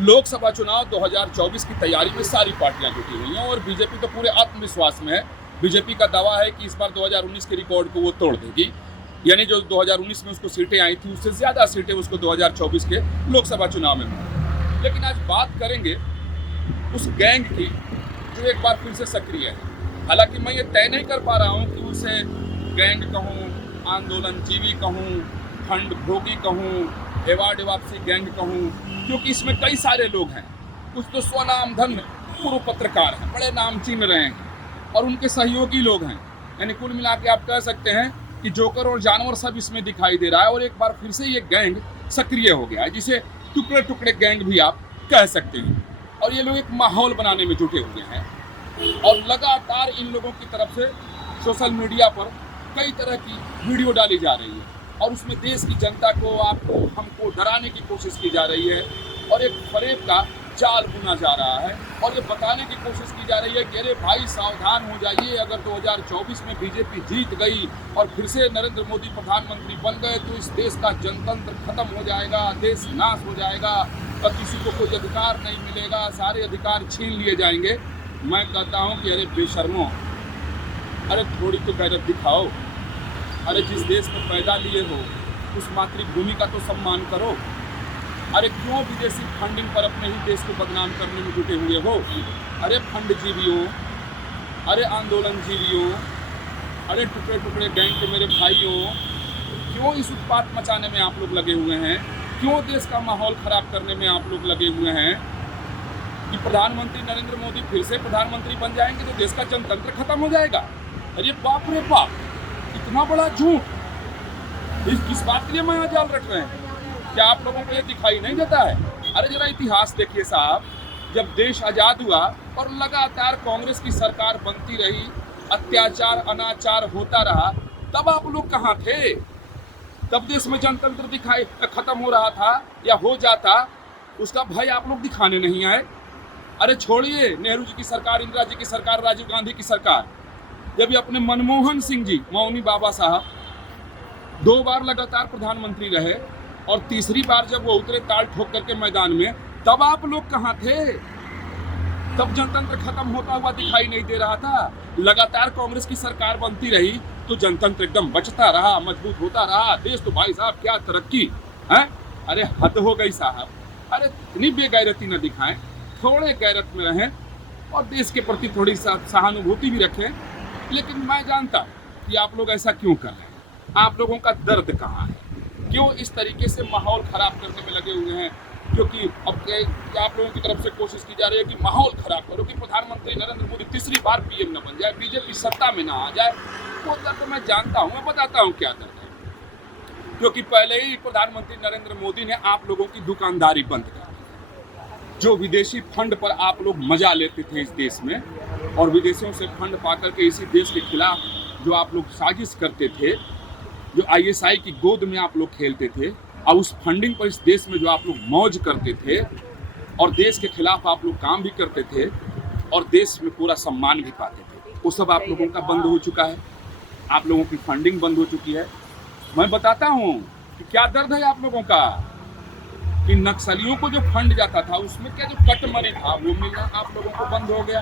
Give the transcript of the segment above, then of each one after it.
लोकसभा चुनाव 2024 की तैयारी में सारी पार्टियां जुटी हुई हैं और बीजेपी तो पूरे आत्मविश्वास में है। बीजेपी का दावा है कि इस बार 2019 के रिकॉर्ड को वो तोड़ देगी, यानी जो 2019 में उसको सीटें आई थी उससे ज़्यादा सीटें उसको 2024 के लोकसभा चुनाव में मिली। लेकिन आज बात करेंगे उस गैंग की जो एक बार फिर से सक्रिय है। हालांकि मैं ये तय नहीं कर पा रहा हूँ कि उसे गैंग कहूँ, आंदोलनजीवी कहूँ, फंड भोगी कहूँ, एवार्ड वापसी गैंग कहूँ, क्योंकि इसमें कई सारे लोग हैं। कुछ तो स्वनाम धन पूर्व पत्रकार हैं, बड़े नाम चिन्ह रहे हैं और उनके सहयोगी लोग हैं। यानी कुल मिला के आप कह सकते हैं कि जोकर और जानवर सब इसमें दिखाई दे रहा है और एक बार फिर से ये गैंग सक्रिय हो गया है, जिसे टुकड़े टुकड़े गैंग भी आप कह सकते हैं। और ये लोग एक माहौल बनाने में जुटे हुए हैं और लगातार इन लोगों की तरफ से सोशल मीडिया पर कई तरह की वीडियो डाली जा रही है और उसमें देश की जनता को, आपको, हमको डराने की कोशिश की जा रही है और एक फरेब का जाल बुना जा रहा है और ये बताने की कोशिश की जा रही है कि अरे भाई सावधान हो जाइए, अगर 2024 में बीजेपी जीत गई और फिर से नरेंद्र मोदी प्रधानमंत्री बन गए तो इस देश का जनतंत्र खत्म हो जाएगा, देश नाश हो जाएगा और किसी को कोई अधिकार नहीं मिलेगा, सारे अधिकार छीन लिए जाएंगे। मैं कहता हूँ कि अरे बेशर्मो, अरे थोड़ी तो गैरत दिखाओ। अरे जिस देश में पैदा लिए हो उस मातृभूमि का तो सम्मान करो। अरे क्यों विदेशी फंडिंग पर अपने ही देश को बदनाम करने में जुटे हुए हो? अरे फंडजीवियों, अरे आंदोलनजीवियों, अरे टुकड़े टुकड़े गैंग के मेरे भाइयों, क्यों इस उत्पात मचाने में आप लोग लगे हुए हैं? क्यों देश का माहौल खराब करने में आप लोग लगे हुए हैं कि प्रधानमंत्री नरेंद्र मोदी फिर से प्रधानमंत्री बन जाएंगे तो देश का जनतंत्र खत्म हो जाएगा? अरे बाप रे बाप, इतना बड़ा झूठ! किस बात के लिए मैं जाल रख रहे हैं? क्या आप लोगों को ये दिखाई नहीं देता है? अरे जरा इतिहास देखिए साहब, जब देश आज़ाद हुआ और लगातार कांग्रेस की सरकार बनती रही, अत्याचार अनाचार होता रहा, तब आप लोग कहाँ थे? तब देश में जनतंत्र दिखाई खत्म हो रहा था या हो जाता, उसका भय आप लोग दिखाने नहीं आए। अरे छोड़िए नेहरू जी की सरकार, इंदिरा जी की सरकार, राजीव गांधी की सरकार, जब ये अपने मनमोहन सिंह जी, मौनी बाबा साहब 2 बार लगातार प्रधानमंत्री रहे और तीसरी बार जब वो उतरे ताल ठोक करके मैदान में, तब आप लोग कहाँ थे? तब जनतंत्र खत्म होता हुआ दिखाई नहीं दे रहा था। लगातार कांग्रेस की सरकार बनती रही तो जनतंत्र एकदम बचता रहा, मजबूत होता रहा। देश तो भाई साहब क्या तरक्की है! अरे हद हो गई साहब। अरे इतनी बेगैरती न दिखाएं, थोड़े गैरत में रहें और देश के प्रति थोड़ी सहानुभूति भी रखें। लेकिन मैं जानता कि आप लोग ऐसा क्यों कर रहे हैं, आप लोगों का दर्द कहाँ है, क्यों इस तरीके से माहौल खराब करने में लगे हुए हैं? क्योंकि अब आप लोगों की तरफ से कोशिश की जा रही है कि माहौल खराब करो, कि प्रधानमंत्री नरेंद्र मोदी तीसरी बार पीएम न बन जाए, बीजेपी सत्ता में ना आ जाए। वो दर्द मैं जानता हूँ, मैं बताता हूँ क्या दर्द है। क्योंकि पहले ही प्रधानमंत्री नरेंद्र मोदी ने आप लोगों की दुकानदारी बंद कर दी। जो विदेशी फंड पर आप लोग मजा लेते थे इस देश में और विदेशों से फंड पाकर के इसी देश के खिलाफ जो आप लोग साजिश करते थे, जो आईएसआई की गोद में आप लोग खेलते थे और उस फंडिंग पर इस देश में जो आप लोग मौज करते थे और देश के खिलाफ आप लोग काम भी करते थे और देश में पूरा सम्मान भी पाते थे, वो सब आप लोगों का बंद हो चुका है। आप लोगों की फंडिंग बंद हो चुकी है। मैं बताता हूँ कि क्या दर्द है आप लोगों का, कि नक्सलियों को जो फंड जाता था उसमें क्या जो कट मनी था वो मिलना आप लोगों को बंद हो गया।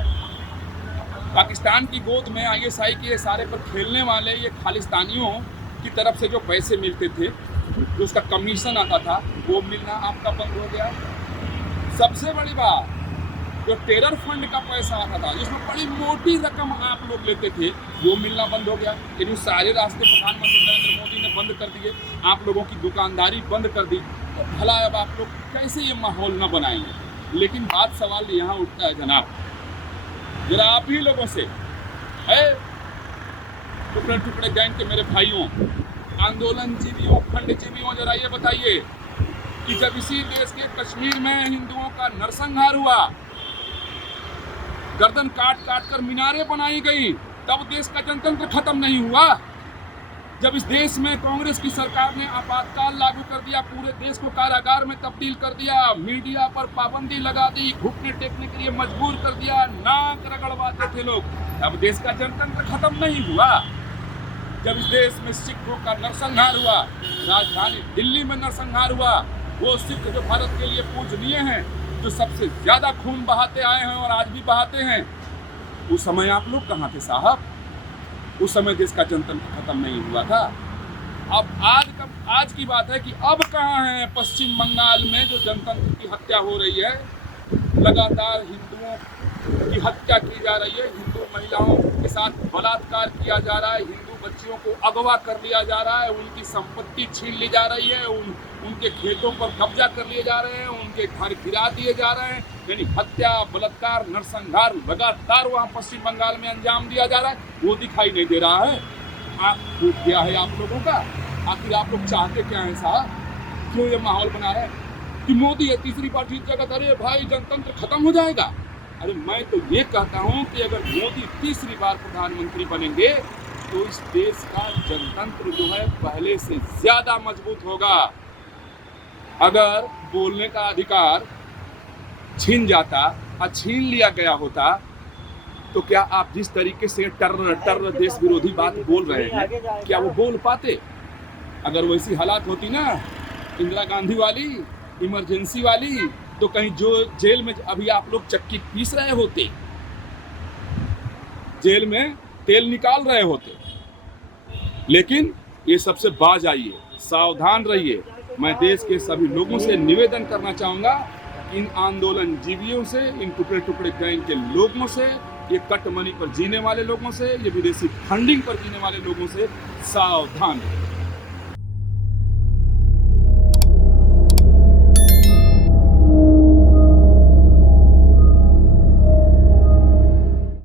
पाकिस्तान की गोद में आईएसआई के इशारे पर खेलने वाले ये खालिस्तानियों की तरफ से जो पैसे मिलते थे, जो उसका कमीशन आता था, वो मिलना आपका बंद हो गया। सबसे बड़ी बात, जो टेरर फंड का पैसा आता था जिसमें बड़ी मोटी रकम आप लोग लेते थे, वो मिलना बंद हो गया। लेकिन सारे रास्ते प्रधानमंत्री नरेंद्र मोदी ने बंद कर दिए, आप लोगों की दुकानदारी बंद कर दी। तो भला अब आप लोग कैसे ये माहौल न बनाएंगे? लेकिन बात सवाल यहाँ उठता है जनाब, जरा आप ही लोगों से, टुकड़े टुकड़े गैंग के मेरे भाइयों, आंदोलनजीवियों, फंडजीवियों, जरा ये बताइए कि जब इसी देश के कश्मीर में हिंदुओं का नरसंहार हुआ, गर्दन काट काट कर मीनारें बनाई गई, तब देश का जनतंत्र खत्म नहीं हुआ? जब इस देश में कांग्रेस की सरकार ने आपातकाल लागू कर दिया, पूरे देश को कारागार में तब्दील कर दिया, मीडिया पर पाबंदी लगा दी, घुटने टेकने के लिए मजबूर कर दिया, नाक रगड़वाते थे लोग, तब देश का जनतंत्र खत्म नहीं हुआ? जब इस देश में सिखों का नरसंहार हुआ, राजधानी दिल्ली में नरसंहार हुआ, वो सिख जो भारत के लिए पूजनीय हैं, जो सबसे ज्यादा खून बहाते आए हैं और आज भी बहाते हैं, उस समय आप लोग कहाँ थे साहब? उस समय देश का जनतंत्र खत्म नहीं हुआ था। अब आज की बात है कि अब कहाँ है पश्चिम बंगाल में जो जनतंत्र की हत्या हो रही है, लगातार हिंदुओं की हत्या की जा रही है, हिंदू महिलाओं के साथ बलात्कार किया जा रहा है, हिंदू बच्चियों को अगवा कर लिया जा रहा है, उनकी संपत्ति छीन ली जा रही है, उनके खेतों पर कब्जा कर लिए जा रहे हैं, उनके घर गिरा दिए जा रहे हैं। यानी हत्या, बलात्कार, नरसंहार लगातार वहाँ पश्चिम बंगाल में अंजाम दिया जा रहा है, वो दिखाई नहीं दे रहा है। वो क्या है आप लोगों का? आखिर आप लोग चाहते क्या है साहब? क्यों ये माहौल बना रहे हैं कि मोदी है तीसरी बार जीत जाएगा, अरे भाई जनतंत्र खत्म हो जाएगा? अरे मैं तो ये कहता हूँ कि अगर मोदी तीसरी बार प्रधानमंत्री बनेंगे तो इस देश का जनतंत्र जो है पहले से ज्यादा मजबूत होगा। अगर बोलने का अधिकार छीन जाता और छीन लिया गया होता तो क्या आप जिस तरीके से टर देश विरोधी बात बोल रहे हैं, क्या वो बोल पाते? अगर वैसी हालात होती ना इंदिरा गांधी वाली, इमरजेंसी वाली, तो कहीं जो जेल में अभी आप लोग चक्की पीस रहे होते, जेल में तेल निकाल रहे होते। लेकिन ये सबसे बाज आइए, सावधान रहिए। मैं देश के सभी लोगों से निवेदन करना चाहूँगा, इन आंदोलन जीवियों से, इन टुकड़े टुकड़े गैंग के लोगों से, ये कट मनी पर जीने वाले लोगों से, ये विदेशी फंडिंग पर जीने वाले लोगों से सावधान रहिए।